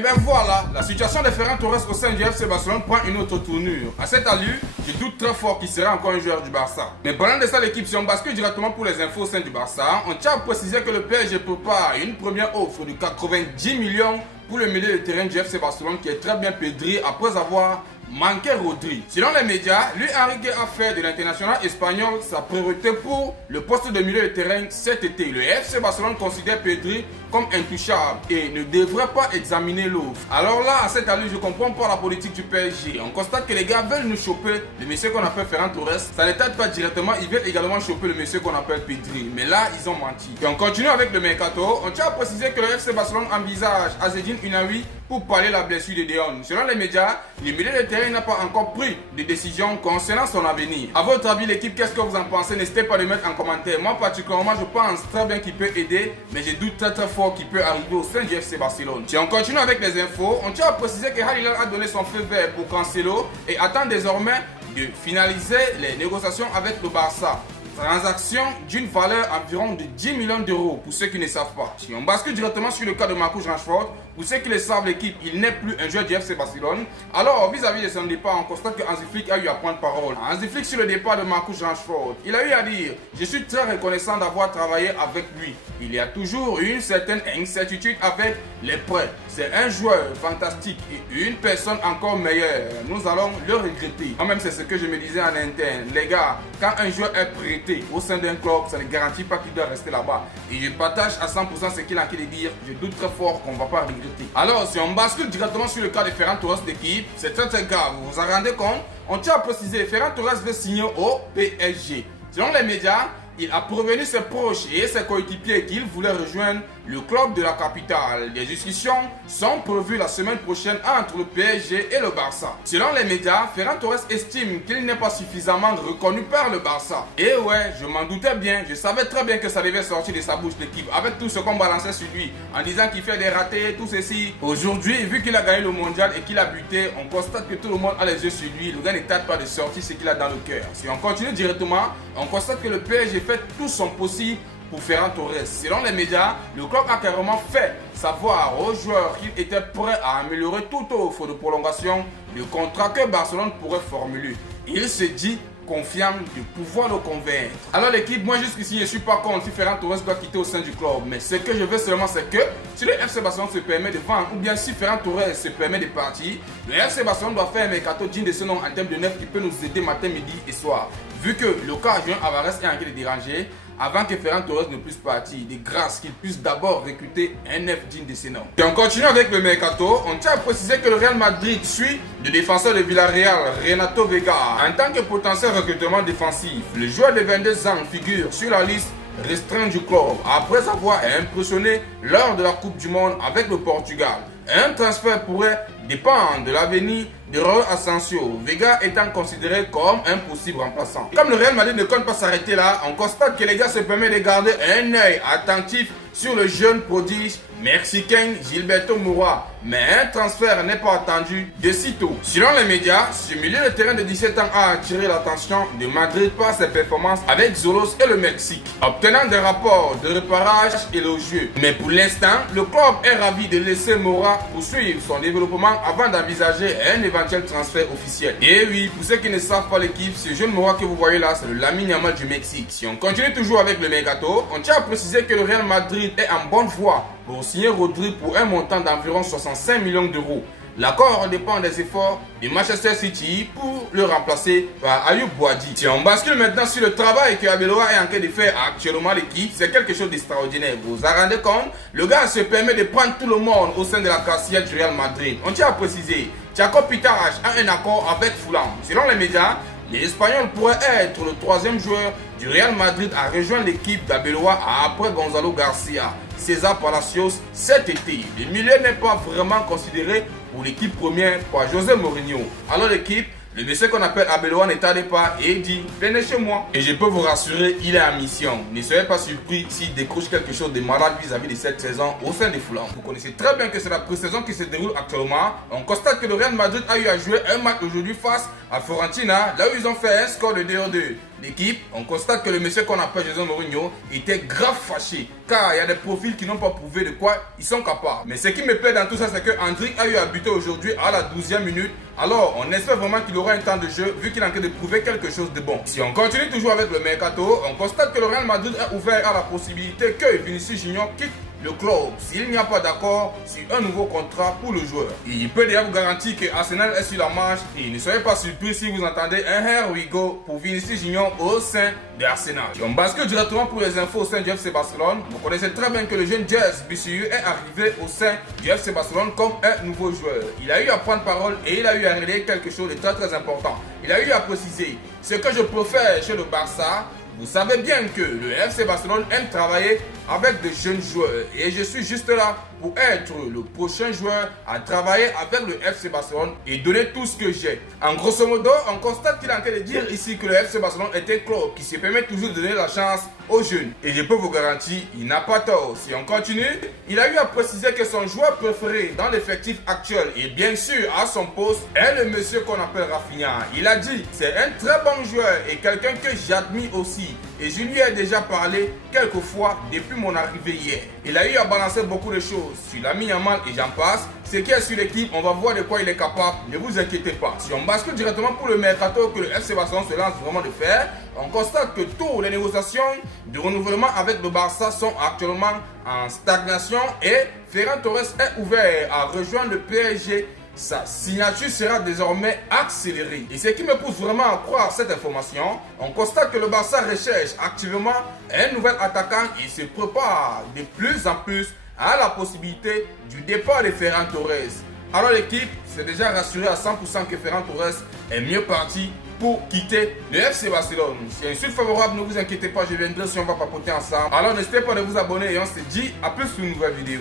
bien voilà, la situation de Ferran Torres au sein du FC Barcelone prend une autre tournure. À cette allure, je doute très fort qu'il sera encore un joueur du Barça. Mais parlant de ça, l'équipe, si on bascule directement pour les infos au sein du Barça, on tient à préciser que le PSG prépare une première offre de 90 millions pour le milieu de terrain du FC Barcelone qui est très bien Pedri après avoir manqué Rodri. Selon les médias, Luis Enrique a fait de l'international espagnol sa priorité pour le poste de milieu de terrain cet été. Le FC Barcelone considère Pedri comme intouchable et ne devrait pas examiner l'offre. Alors là, à cette allure, je comprends pas la politique du PSG. On constate que les gars veulent nous choper le monsieur qu'on appelle Ferran Torres. Ça ne t'aide pas directement, ils veulent également choper le monsieur qu'on appelle Pedri. Mais là, ils ont menti. Et on continue avec le mercato. On tient à préciser que le FC Barcelone envisage Azzedine Ounahi pour parler la blessure de Deon. Selon les médias, le milieu de terrain n'a pas encore pris de décision concernant son avenir. A votre avis, l'équipe, qu'est-ce que vous en pensez? N'hésitez pas à le mettre en commentaire. Moi, particulièrement, je pense très bien qu'il peut aider, mais je doute très fort qu'il peut arriver au sein du FC Barcelone. Si on continue avec les infos, on tient à préciser que Al Hilal a donné son feu vert pour Cancelo et attend désormais de finaliser les négociations avec le Barça. Transaction d'une valeur environ de 10 millions d'euros pour ceux qui ne savent pas. Si on bascule directement sur le cas de Marcus Rashford, pour ceux qui le savent, l'équipe, il n'est plus un joueur du FC Barcelone. Alors, vis-à-vis de son départ, on constate que Hansi Flick a eu à prendre parole. Hansi Flick sur le départ de Marcus Rashford, il a eu à dire: je suis très reconnaissant d'avoir travaillé avec lui. Il y a toujours une certaine incertitude avec les prêts. C'est un joueur fantastique et une personne encore meilleure. Nous allons le regretter. Moi-même, c'est ce que je me disais en interne. Les gars, quand un joueur est prêté au sein d'un club, ça ne garantit pas qu'il doit rester là-bas. Et je partage à 100% ce qu'il a envie de dire. Je doute très fort qu'on ne va pas regretter. Alors, si on bascule directement sur le cas de Ferran Torres d'équipe, c'est très grave. Vous vous en rendez compte? On tient à préciser, Ferran Torres veut signer au PSG. Selon les médias, il a prévenu ses proches et ses coéquipiers qu'il voulait rejoindre le club de la capitale. Des discussions sont prévues la semaine prochaine entre le PSG et le Barça. Selon les médias, Ferran Torres estime qu'il n'est pas suffisamment reconnu par le Barça. Et ouais, je m'en doutais bien. Je savais très bien que ça devait sortir de sa bouche, l'équipe, avec tout ce qu'on balançait sur lui, en disant qu'il fait des ratés, tout ceci. Aujourd'hui, vu qu'il a gagné le mondial et qu'il a buté, on constate que tout le monde a les yeux sur lui. Le gars ne tâte pas de sortir ce qu'il a dans le cœur. Si on continue directement, on constate que le PSG fait tout son possible pour Ferran Torres. Selon les médias, le club a carrément fait savoir aux joueurs qu'il était prêt à améliorer toute offre de prolongation du contrat que Barcelone pourrait formuler. Il se dit confiant de pouvoir le convaincre. Alors l'équipe, moi jusqu'ici je ne suis pas contre si Ferran Torres doit quitter au sein du club. Mais ce que je veux seulement c'est que si le FC Barcelone se permet de vendre ou bien si Ferran Torres se permet de partir, le FC Barcelone doit faire un mercato digne de ce nom en termes de neuf qui peut nous aider matin, midi et soir. Vu que le cas Julian Alvarez est en train de déranger, avant que Ferran Torres ne puisse partir, de grâce qu'il puisse d'abord recruter un neuf digne de ce nom. Et on continue avec le mercato. On tient à préciser que le Real Madrid suit le défenseur de Villarreal, Renato Vega, en tant que potentiel recrutement défensif. Le joueur de 22 ans figure sur la liste restreinte du club après avoir impressionné lors de la Coupe du Monde avec le Portugal. Un transfert pourrait dépendre de l'avenir de Raúl Asensio, Vega étant considéré comme un possible remplaçant. Comme le Real Madrid ne compte pas s'arrêter là, on constate que les gars se permettent de garder un œil attentif sur le jeune prodige mexicain Gilberto Mora. Mais un transfert n'est pas attendu de sitôt. Selon les médias, ce milieu de terrain de 17 ans a attiré l'attention de Madrid par ses performances avec Xolos et le Mexique, obtenant des rapports de repérage élogieux. Mais pour l'instant, le club est ravi de laisser Mora poursuivre son développement avant d'envisager un éventuel transfert officiel. Et oui, pour ceux qui ne savent pas l'équipe, ce jeune Mora que vous voyez là, c'est le Lamine Yamal du Mexique. Si on continue toujours avec le mercato, on tient à préciser que le Real Madrid est en bonne voie pour signer Rodri pour un montant d'environ 65 millions d'euros. L'accord dépend des efforts de Manchester City pour le remplacer par Ayoub Boadi. Si on bascule maintenant sur le travail que Arbeloa est en train de faire actuellement l'équipe, c'est quelque chose d'extraordinaire. Vous vous en rendez compte? Le gars se permet de prendre tout le monde au sein de la casilla du Real Madrid. On tient à préciser, Thiago Pitarache a un accord avec Fulham. Selon les médias, l'Espagnol pourrait être le troisième joueur du Real Madrid à rejoindre l'équipe d'Abeloa après Gonzalo Garcia, César Palacios cet été. Le milieu n'est pas vraiment considéré pour l'équipe première par José Mourinho. Alors l'équipe, le monsieur qu'on appelle Arbeloa ne tarde pas et dit venez chez moi. Et je peux vous rassurer, il est en mission. Ne soyez pas surpris s'il décroche quelque chose de malade vis-à-vis de cette saison au sein des Fulham. Vous connaissez très bien que c'est la pré-saison qui se déroule actuellement. On constate que le Real Madrid a eu à jouer un match aujourd'hui face à Fiorentina, là où ils ont fait un score de 2-2. l'équipe, on constate que le monsieur qu'on appelle José Mourinho était grave fâché, car il y a des profils qui n'ont pas prouvé de quoi ils sont capables. Mais ce qui me plaît dans tout ça, c'est que Endrick a eu à buter aujourd'hui à la 12e minute. Alors, on espère vraiment qu'il aura un temps de jeu, vu qu'il est en train de prouver quelque chose de bon. Si on continue toujours avec le mercato, on constate que le Real Madrid est ouvert à la possibilité que Vinicius Junior quitte le club s'il n'y a pas d'accord sur un nouveau contrat pour le joueur. Il peut déjà vous garantir que Arsenal est sur la marche et ne soyez pas surpris si vous entendez un here we go pour Vinicius Junior au sein d'Arsenal. Si on bascule directement pour les infos au sein du FC Barcelone, vous connaissez très bien que le jeune Jess Busquets est arrivé au sein du FC Barcelone comme un nouveau joueur. Il a eu à prendre parole et il a eu à relayer quelque chose de très important. Il a eu à préciser ce que je préfère chez le Barça. Vous savez bien que le FC Barcelone aime travailler avec de jeunes joueurs et je suis juste là pour être le prochain joueur à travailler avec le FC Barcelone et donner tout ce que j'ai. En grosso modo, on constate qu'il est en train de dire ici que le FC Barcelone est un club qui se permet toujours de donner la chance aux jeunes. Et je peux vous garantir, il n'a pas tort. Si on continue, il a eu à préciser que son joueur préféré dans l'effectif actuel et bien sûr à son poste est le monsieur qu'on appelle Rafinha. Il a dit, c'est un très bon joueur et quelqu'un que j'admire aussi. Et je lui ai déjà parlé quelques fois depuis mon arrivée hier. Il a eu à balancer beaucoup de choses sur l'ami Yamal et j'en passe. Ce qui est sur l'équipe, on va voir de quoi il est capable. Ne vous inquiétez pas. Si on bascule directement pour le mercato que le FC Barcelone se lance vraiment de faire, on constate que toutes les négociations de renouvellement avec le Barça sont actuellement en stagnation et Ferran Torres est ouvert à rejoindre le PSG. Sa signature sera désormais accélérée. Et ce qui me pousse vraiment à croire cette information, on constate que le Barça recherche activement un nouvel attaquant et se prépare de plus en plus à la possibilité du départ de Ferran Torres. Alors l'équipe s'est déjà rassurée à 100% que Ferran Torres est mieux parti pour quitter le FC Barcelone. Si un suite favorable, ne vous inquiétez pas, je viendrai si on va papoter ensemble. Alors n'hésitez pas à vous abonner et on se dit à plus pour une nouvelle vidéo.